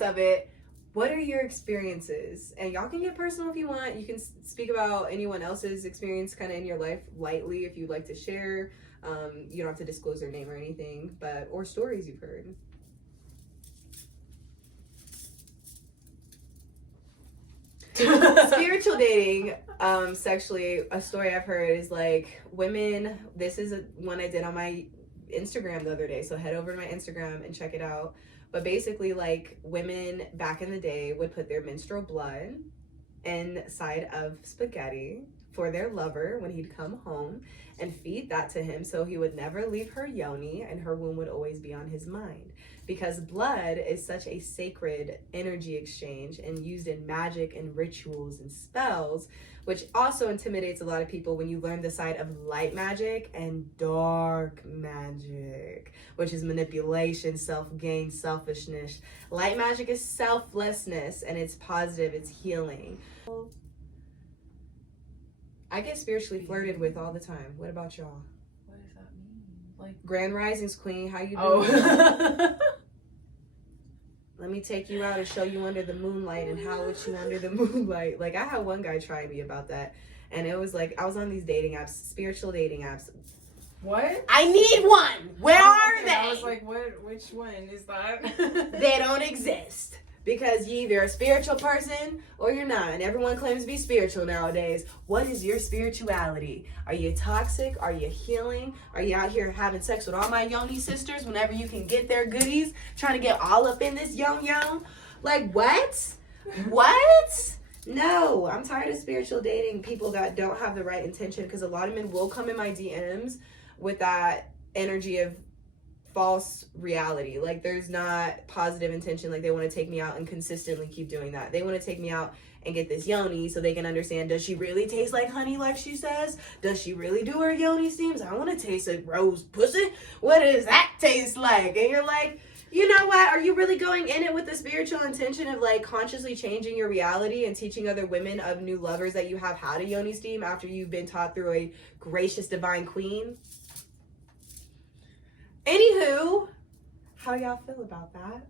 of it, what are your experiences? And y'all can get personal if you want. You can speak about anyone else's experience kind of in your life lightly if you'd like to share. You don't have to disclose their name or anything, but or stories you've heard. Spiritual dating, sexually, a story I've heard is like women. This is one I did on my Instagram the other day, so head over to my Instagram and check it out. But basically, like, women back in the day would put their menstrual blood inside of spaghetti for their lover when he'd come home and feed that to him so he would never leave her yoni and her womb would always be on his mind. Because blood is such a sacred energy exchange and used in magic and rituals and spells, which also intimidates a lot of people when you learn the side of light magic and dark magic, which is manipulation, self-gain, selfishness. Light magic is selflessness, and it's positive, it's healing. I get spiritually flirted with all the time. What about y'all? What does that mean? Like Grand Risings Queen, how you doing? oh. Let me take you out and show you under the moonlight and how with you under the moonlight. Like, I had one guy try me about that. And it was like, I was on these dating apps, spiritual dating apps. What? I need one! Where are they? I was like, what? Which one is that? They don't exist. Because you're either a spiritual person or you're not. And everyone claims to be spiritual nowadays. What is your spirituality? Are you toxic? Are you healing? Are you out here having sex with all my yoni sisters whenever you can get their goodies? Trying to get all up in this yum? Like, what? What? No, I'm tired of spiritual dating people that don't have the right intention, because a lot of men will come in my DMs with that energy of false reality. Like, there's not positive intention. Like, they want to take me out and consistently keep doing that. They want to take me out and get this yoni so they can understand, does she really taste like honey like she says? Does she really do her yoni steams? I want to taste like rose pussy. What does that taste like? And you're like, you know what? Are you really going in it with the spiritual intention of like consciously changing your reality and teaching other women of new lovers that you have how to yoni steam after you've been taught through a gracious divine queen? Anywho, how y'all feel about that?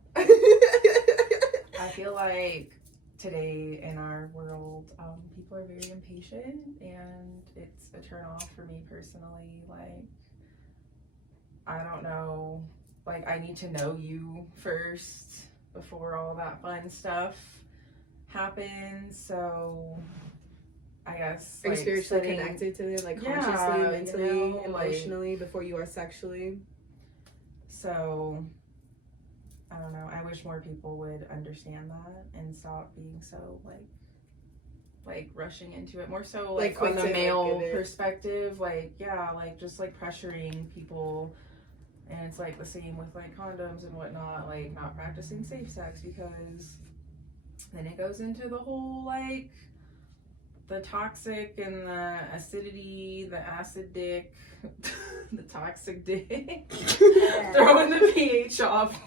I feel like today in our world, people are very impatient, and it's a turn off for me personally. Like, I don't know, like, I need to know you first before all that fun stuff happens. So I guess, are you like, spiritually connected to them, like consciously, yeah, mentally, you know, emotionally, like, before you are sexually? So I don't know. I wish more people would understand that and stop being so like rushing into it. More so like quick on the to, like, male give it. perspective, like, yeah, like just like pressuring people. And it's like the same with like condoms and whatnot, like not practicing safe sex, because then it goes into the whole like the toxic and the acidity, the acid dick, the toxic dick, throwing the pH off.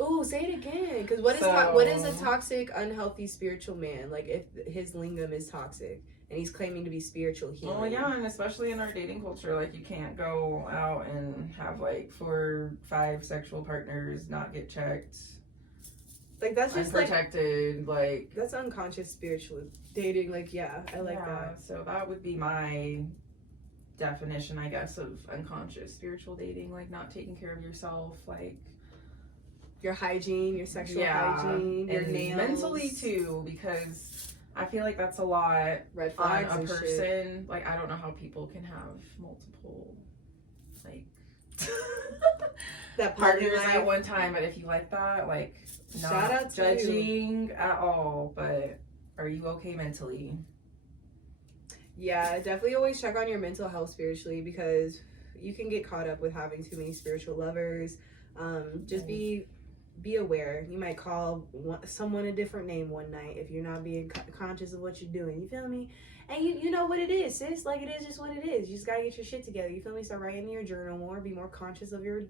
Ooh, say it again. Because what is a toxic, unhealthy spiritual man? Like, if his lingam is toxic and he's claiming to be spiritual healing. Oh yeah, and especially in our dating culture, like you can't go out and have like 4 or 5 sexual partners, not get checked. Like, that's just unprotected, like that's unconscious spiritual dating. Like, yeah, I like that. So that would be my definition, I guess, of unconscious spiritual dating, like not taking care of yourself, like your hygiene, your sexual hygiene, your and nails, mentally too, because I feel like that's a lot red flags on a and person. Shit. Like, I don't know how people can have multiple like that partners at one time, but if you like that, like, shout out not judging at all, but are you okay mentally? Yeah, definitely always check on your mental health spiritually, because you can get caught up with having too many spiritual lovers. Just be aware. You might call someone a different name one night if you're not being conscious of what you're doing. You feel me? And you know what it is, sis. Like, it is just what it is. You just gotta get your shit together. You feel me? Start writing in your journal more. Be more conscious of your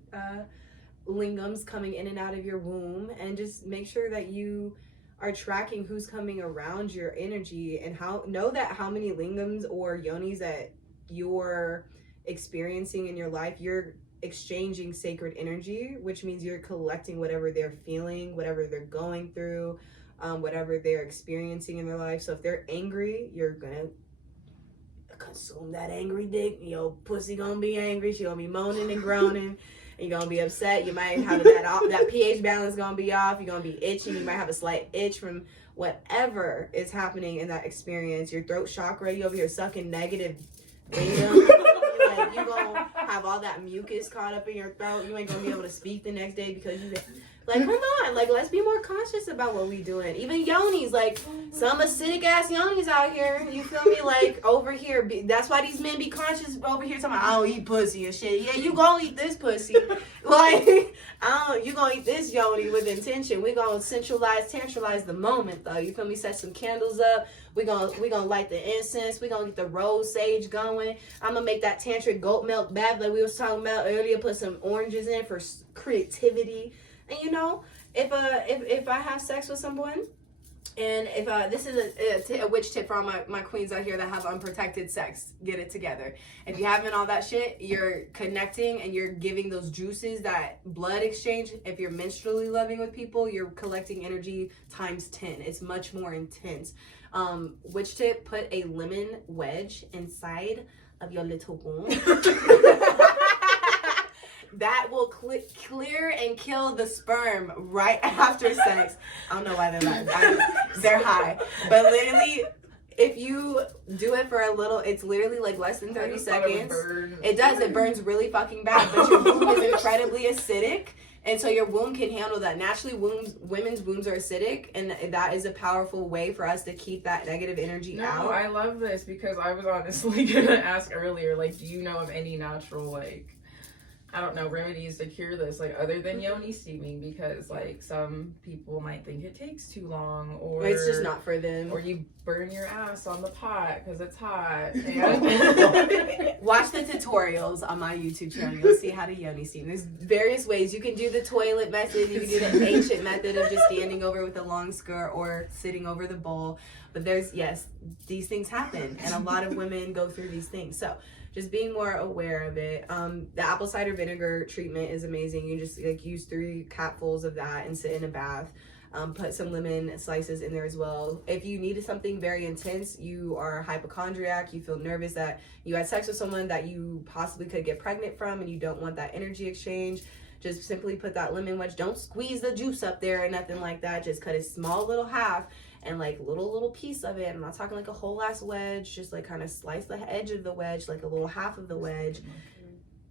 lingams coming in and out of your womb, and just make sure that you are tracking who's coming around your energy, and how many lingams or yonis that you're experiencing in your life you're exchanging sacred energy, which means you're collecting whatever they're feeling, whatever they're going through, whatever they're experiencing in their life. So if they're angry, you're gonna consume that angry dick. Your pussy gonna be angry. She gonna be moaning and groaning. And you're gonna be upset. You might have that pH balance gonna be off. You're gonna be itching. You might have a slight itch from whatever is happening in that experience. Your throat chakra, you over here sucking negative venom. Like, you gonna have all that mucus caught up in your throat. You ain't gonna be able to speak the next day because you like, come on, like, let's be more conscious about what we doing. Even yonis, like, some acidic ass yonis out here, you feel me? Like, over here, that's why these men be conscious over here talking about, I don't eat pussy and shit. Yeah, you gonna eat this pussy. Like, you gonna eat this yoni with intention. We gonna tantralize the moment, though. You feel me? Set some candles up. We gonna light the incense. We gonna get the rose sage going. I'm gonna make that tantric goat milk bath like we was talking about earlier. Put some oranges in for creativity. And you know, if I have sex with someone, and if this is a witch tip for all my queens out here that have unprotected sex, get it together. If you haven't all that shit, you're connecting and you're giving those juices that blood exchange. If you're menstrually loving with people, you're collecting energy times 10. It's much more intense. Witch tip: put a lemon wedge inside of your little womb. That will clear and kill the sperm right after sex. I don't know why they're laughing. They're high. But literally, if you do it for a little, it's literally like less than 30 seconds. It does. It burns really fucking bad. But your womb is incredibly acidic. And so your womb can handle that. Naturally, women's wombs are acidic, and that is a powerful way for us to keep that negative energy out. No, I love this because I was honestly going to ask earlier, like, do you know of any natural, like, I don't know, remedies to cure this, like, other than yoni steaming, because, like, some people might think it takes too long, or it's just not for them. Or you burn your ass on the pot because it's hot. Watch the tutorials on my YouTube channel. You'll see how to yoni steam. There's various ways. You can do the toilet method. You can do the ancient method of just standing over with a long skirt or sitting over the bowl. But these things happen, and a lot of women go through these things. So just being more aware of it. The apple cider vinegar treatment is amazing. You just like use 3 capfuls of that and sit in a bath. Put some lemon slices in there as well. If you needed something very intense, you are a hypochondriac, you feel nervous that you had sex with someone that you possibly could get pregnant from, and you don't want that energy exchange, just simply put that lemon wedge. Don't squeeze the juice up there or nothing like that. Just cut a small little half and like little piece of it. I'm not talking like a whole ass wedge, just like kind of slice the edge of the wedge, like a little half of the wedge.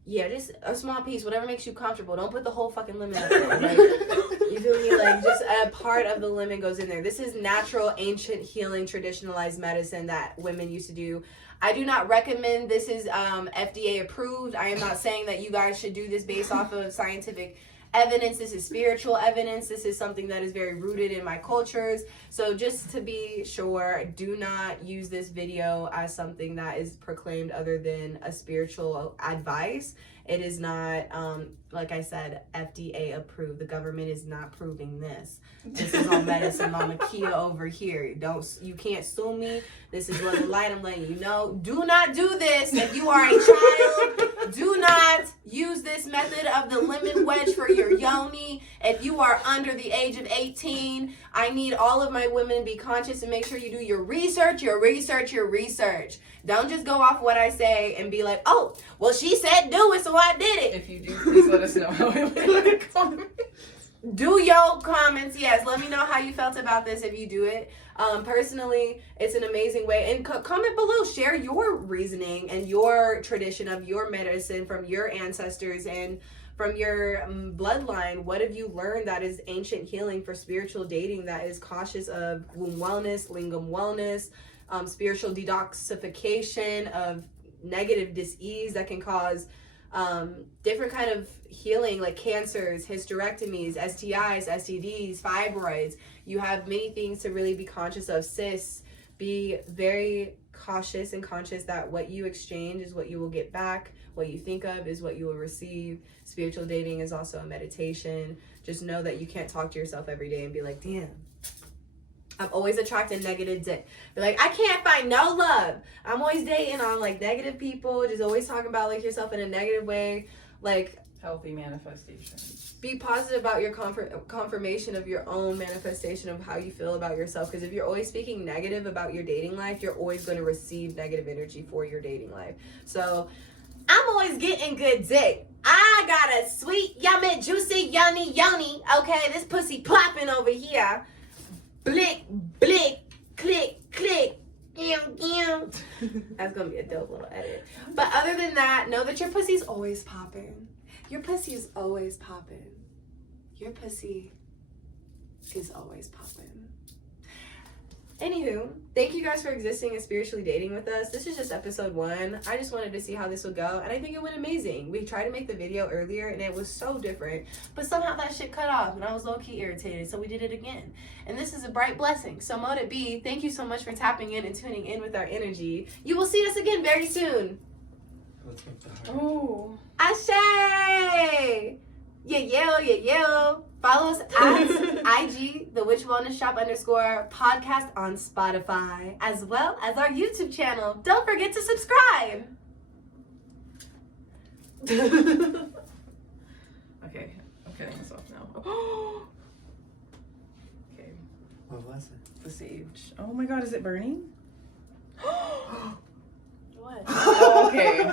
Yeah, just a small piece, whatever makes you comfortable. Don't put the whole fucking lemon up there. Like, you feel me? Like, just a part of the lemon goes in there. This is natural, ancient, healing, traditionalized medicine that women used to do. I do not recommend this is FDA approved. I am not saying that you guys should do this based off of scientific evidence. This is spiritual evidence. This is something that is very rooted in my cultures. So just to be sure, do not use this video as something that is proclaimed other than a spiritual advice. It is not, like I said, FDA approved. The government is not proving this. This is on medicine Mama Kia over here. You can't sue me. This is what the light I'm letting you know. Do not do this. If you are a child, do not use this method of the lemon wedge for your yoni. If you are under the age of 18, I need all of my women to be conscious and make sure you do your research. Don't just go off what I say and be like, oh, well, she said do it, so I did it. If you do, please let us know how it went in the comments. Do your comments, yes. Let me know how you felt about this if you do it. Personally, it's an amazing way. And comment below. Share your reasoning and your tradition of your medicine from your ancestors and from your bloodline. What have you learned that is ancient healing for spiritual dating that is cautious of womb wellness, lingam wellness, spiritual detoxification of negative dis-ease that can cause different kind of healing like cancers, hysterectomies, STIs, STDs, fibroids. You have many things to really be conscious of. Sis, be very cautious and conscious that what you exchange is what you will get back. What you think of is what you will receive. Spiritual dating is also a meditation. Just know that you can't talk to yourself every day and be like, damn, I'm always attracting negative dick. Be like, I can't find no love. I'm always dating on like negative people, just always talking about like yourself in a negative way. Like, Healthy manifestations. be positive about your confirmation of your own manifestation of how you feel about yourself. Because if you're always speaking negative about your dating life, you're always going to receive negative energy for your dating life. So I'm always getting good dick. I got a sweet, yummy, juicy, yoni. Okay, this pussy popping over here. Blick, blick, click, click. That's gonna be a dope little edit. But other than that, know that your pussy's always popping. Your pussy is always popping. Your pussy is always popping. Anywho, thank you guys for existing and spiritually dating with us. This is just episode 1. I just wanted to see how this would go, and I think it went amazing. We tried to make the video earlier, and it was so different, but somehow that shit cut off, and I was low-key irritated, so we did it again. And this is a bright blessing. So Mold It Be, thank you so much for tapping in and tuning in with our energy. You will see us again very soon. Let's make the heart. Oh. Ashe! Yeah. Follow us at IG, The Witch Wellness Shop _ podcast on Spotify, as well as our YouTube channel. Don't forget to subscribe. Okay, I'm cutting this off now. Okay, What was it? the sage. Oh my god, is it burning? What? Okay.